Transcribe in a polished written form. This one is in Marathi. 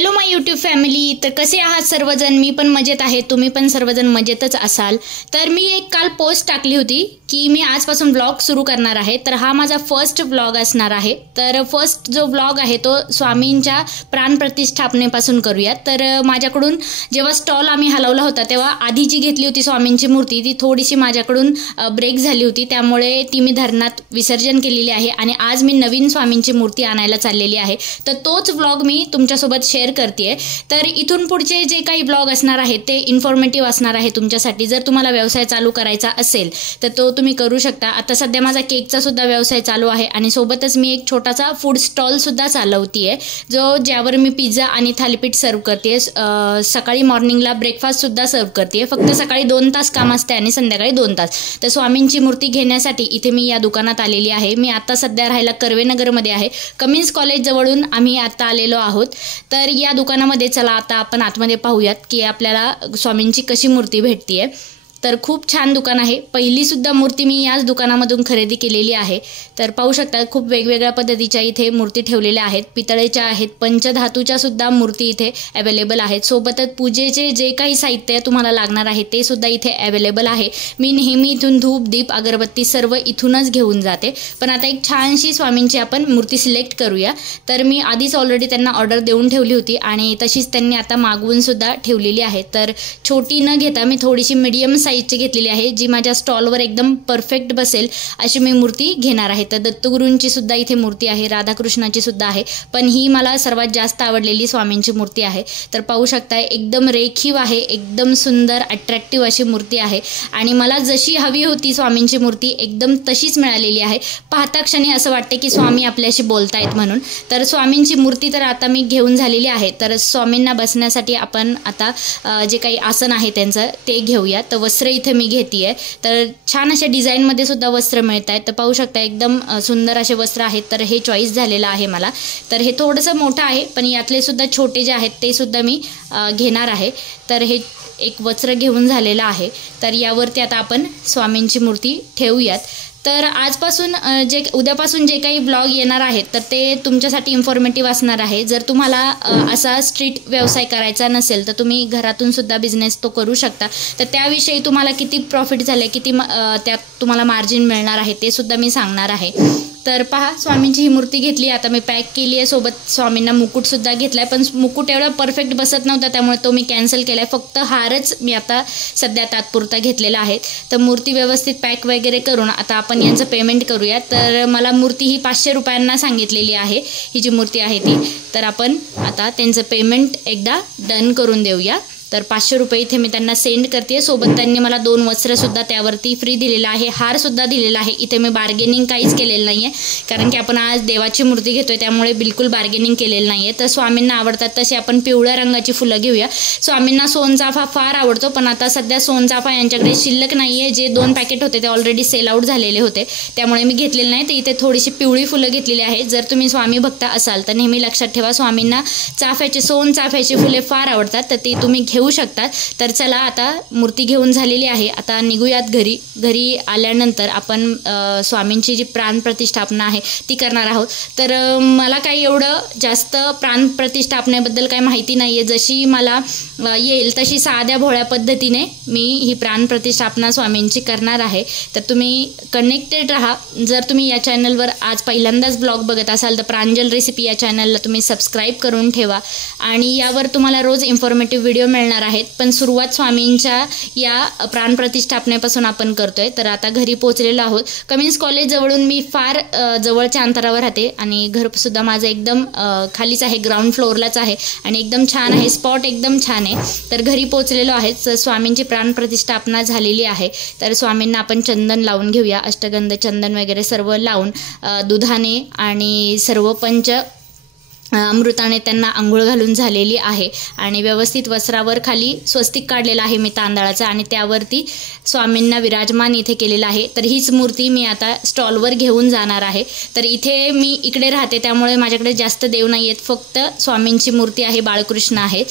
हॅलो माय यूट्यूब फॅमिली. तर कसे आहात सर्वजण? मी पण मजेत आहे, तुम्ही पण सर्वजण मजेतच असाल. तर मी एक काल पोस्ट टाकली होती की मी आजपासून व्लॉग सुरू करणार आहे. तर हा माझा फर्स्ट व्लॉग असणार आहे. तर फर्स्ट जो व्लॉग आहे तो स्वामींच्या प्राणप्रतिष्ठापनेपासून करूयात. तर माझ्याकडून जेव्हा स्टॉल आम्ही हलवला होता तेव्हा आधी जी घेतली होती स्वामींची मूर्ती ती थोडीशी माझ्याकडून ब्रेक झाली होती, त्यामुळे ती मी धरणात विसर्जन केलेली आहे आणि आज मी नवीन स्वामींची मूर्ती आणायला चाललेली आहे. तर तोच व्लॉग मी तुमच्यासोबत शेअर करते. तर इथून पुढचे जे काही ब्लॉग असणार आहेत ते इन्फॉर्मेटिव्ह असणार आहे तुमच्यासाठी. जर तुम्हाला व्यवसाय चालू करायचा असेल तर तो तुम्ही करू शकता. आता सध्या माझा केकचा सुद्धा व्यवसाय चालू आहे आणि सोबतच मी एक छोटासा फूड स्टॉल सुद्धा चालवतीये ज्यावर मी पिझ्झा आणि थालीपीठ सर्व करते. सकाळी मॉर्निंगला ब्रेकफास्ट सुद्धा सर्व करते. फक्त सकाळी 2 तास काम असते आणि संध्याकाळी 2 तास. तर स्वामींची मूर्ती घेण्यासाठी इथे मी या दुकानात आलेली आहे. मी आता सध्या राहायला कर्वेनगरमध्ये आहे. कमिन्स कॉलेज जवळून आम्ही आता आलेलो आहोत. तर या दुकानामध्ये चला आता आपण आतमध्ये पाहूयात की आपल्याला स्वामींची कशी मूर्ती भेटतीये. तर खूप छान दुकान आहे. पहिली सुद्धा मूर्ती मी याच दुकानामधून खरेदी केलेली आहे. तर पाहू शकता खूप वेगवेगळ्या पद्धतीच्या इथे मूर्ती ठेवलेल्या आहेत. पितळेच्या आहेत, पंचधातूच्या सुद्धा मूर्ती इथे अवेलेबल आहेत. सोबतच पूजेचे जे काही साहित्य तुम्हाला लागणार आहे ते सुद्धा इथे अवेलेबल आहे. मी नेहमी इथून धूप, दीप, अगरबत्ती सर्व इथूनच घेऊन जाते. पण आता एक छानशी स्वामींची आपण मूर्ती सिलेक्ट करूया. तर मी आधीच ऑलरेडी त्यांना ऑर्डर देऊन ठेवली होती आणि तशीच त्यांनी आता मागवून सुद्धा ठेवलेली आहे. तर छोटी न घेता मी थोडीशी मीडियम साईजची घेतलेली आहे, जी माझ्या स्टॉलवर एकदम परफेक्ट बसेल अशी मी मूर्ती घेणार आहे. तर दत्तगुरूंची सुद्धा इथे मूर्ती आहे, राधाकृष्णाची सुद्धा आहे, पण ही मला सर्वात जास्त आवडलेली स्वामींची मूर्ती आहे. तर पाहू शकता एकदम रेखीव आहे, एकदम सुंदर अट्रॅक्टिव्ह अशी मूर्ती आहे आणि मला जशी हवी होती स्वामींची मूर्ती एकदम तशीच मिळालेली आहे. पाहता क्षणी असं वाटते की स्वामी आपल्याशी बोलतायत म्हणून. तर स्वामींची मूर्ती तर आता मी घेऊन झालेली आहे. तर स्वामींना बसण्यासाठी आपण आता जे काही आसन आहे त्यांचं ते घेऊया. तर वस्त्र इथे मी घेतेय. तर छान अशा डिझाईनमध्ये सुद्धा वस्त्र मिळत आहेत. तर पाहू शकता एकदम सुंदर असे वस्त्र आहेत. तर हे चॉईस झालेलं आहे मला. तर हे थोडंसं मोठं आहे, पण यातले सुद्धा छोटे जे आहेत ते सुद्धा मी घेणार आहे. तर हे एक वस्त्र घेऊन झालेलं आहे. तर यावरती आता आपण स्वामींची मूर्ती ठेवूयात. तर आजपासून उद्यापासून जे काही ब्लॉग येणार आहेत तर ते तुमच्यासाठी इन्फॉर्मेटिव्ह असणार आहे. जर तुम्हाला असा स्ट्रीट व्यवसाय करायचा नसेल तर तुम्ही घरातून सुद्धा बिझनेस तो करू शकता. तर त्याविषयी तुम्हाला किती प्रॉफिट झाले, किती त्यात तुम्हाला मार्जिन मिळणार आहे ते सुद्धा मी सांगणार आहे. तर पहा, स्वामींची ही मूर्ती घेतली, आता मी पॅक केली आहे. सोबत स्वामींना मुकुट सुद्धा घेतलाय, पण मुकुट एवढा परफेक्ट बसत नव्हता त्यामुळे तो मी कॅन्सल केलाय. फक्त हारच मी आता सध्या तात्पुरता घेतलेला आहे. तर मूर्ती व्यवस्थित पॅक वगैरे करून आता आपण यांचं पेमेंट करूया. तर मला मूर्ती ही 500 रुपयांना सांगितलेली आहे, ही जी मूर्ती आहे ती. तर आपण आता त्यांचं पेमेंट एकदा डन करून देऊया. तर 500 रुपये इथे मी त्यांना सेंड करते. सोबत त्यांनी मला 2 वस्त्रसुद्धा त्यावरती फ्री दिलेलं आहे, हारसुद्धा दिलेला आहे. इथे मी बार्गेनिंग काहीच केलेलं नाही आहे, कारण की आपण आज देवाची मूर्ती घेतोय त्यामुळे बिलकुल बार्गेनिंग केलेलं नाही आहे. तर स्वामींना आवडतात तसे आपण पिवळ्या रंगाची फुलं घेऊया. स्वामींना सोनचाफा फार आवडतो, पण आता सध्या सोनचाफा यांच्याकडे शिल्लक नाही आहे. जे 2 पॅकेट होते ते ऑलरेडी सेल आउट झालेले होते, त्यामुळे मी घेतलेले नाही. तर इथे थोडीशी पिवळी फुलं घेतलेली आहेत. जर तुम्ही स्वामी भक्त असाल तर नेहमी लक्षात ठेवा, स्वामींना सोनचाफ्याची फुले फार आवडतात, तर ती तुम्ही घेऊ शकतात. तर चला आता मूर्ती घेऊन झालेली आहे. आता निघूयात घरी. घरी आल्यानंतर आपण स्वामींची जी प्राणप्रतिष्ठापना आहे ती करणार आहोत. तर मला काही एवढं जास्त प्राणप्रतिष्ठापनेबद्दल काही माहिती नाही आहे. जशी मला येईल तशी साध्या भोळ्या पद्धतीने मी ही प्राणप्रतिष्ठापना स्वामींची करणार आहे. तर तुम्ही कनेक्टेड राहा. जर तुम्ही या चॅनलवर आज पहिल्यांदाच ब्लॉग बघत असाल तर प्रांजल रेसिपी या चॅनलला तुम्ही सबस्क्राईब करून ठेवा आणि यावर तुम्हाला रोज इन्फॉर्मेटिव्ह व्हिडिओ मिळणार आहेत. पण सुरुवात स्वामींच्या या प्राणप्रतिष्ठापनेपासून आपण करतोय. तर आता घरी पोहोचलेलो आहोत. कमिन्स कॉलेज जवळून मी फार जवळच्या अंतरावर राहते आणि घरसुद्धा माझं एकदम खालीच आहे, ग्राउंड फ्लोअरलाच आहे आणि एकदम छान आहे, स्पॉट एकदम छान आहे. तर घरी पोहोचलेलो आहे. स्वामींची प्राणप्रतिष्ठापना झालेली आहे. तर स्वामींना आपण चंदन लावून घेऊया. अष्टगंध चंदन वगैरे सर्व लावून दुधाने आणि सर्व पंच अमृताने त्यांना आंघोळ घालून झालेली आहे आणि व्यवस्थित वस्त्रावर खाली स्वस्तिक काढलेला आहे मी तांदळाचा आणि त्यावरती स्वामींना विराजमान इथे केलेलं आहे. तर हीच मूर्ती मी आता स्टॉलवर घेऊन जाणार आहे. तर इथे मी इकडे राहते त्यामुळे माझ्याकडे जास्त देव नाही आहेत, फक्त स्वामींची मूर्ती आहे, बाळकृष्ण आहे.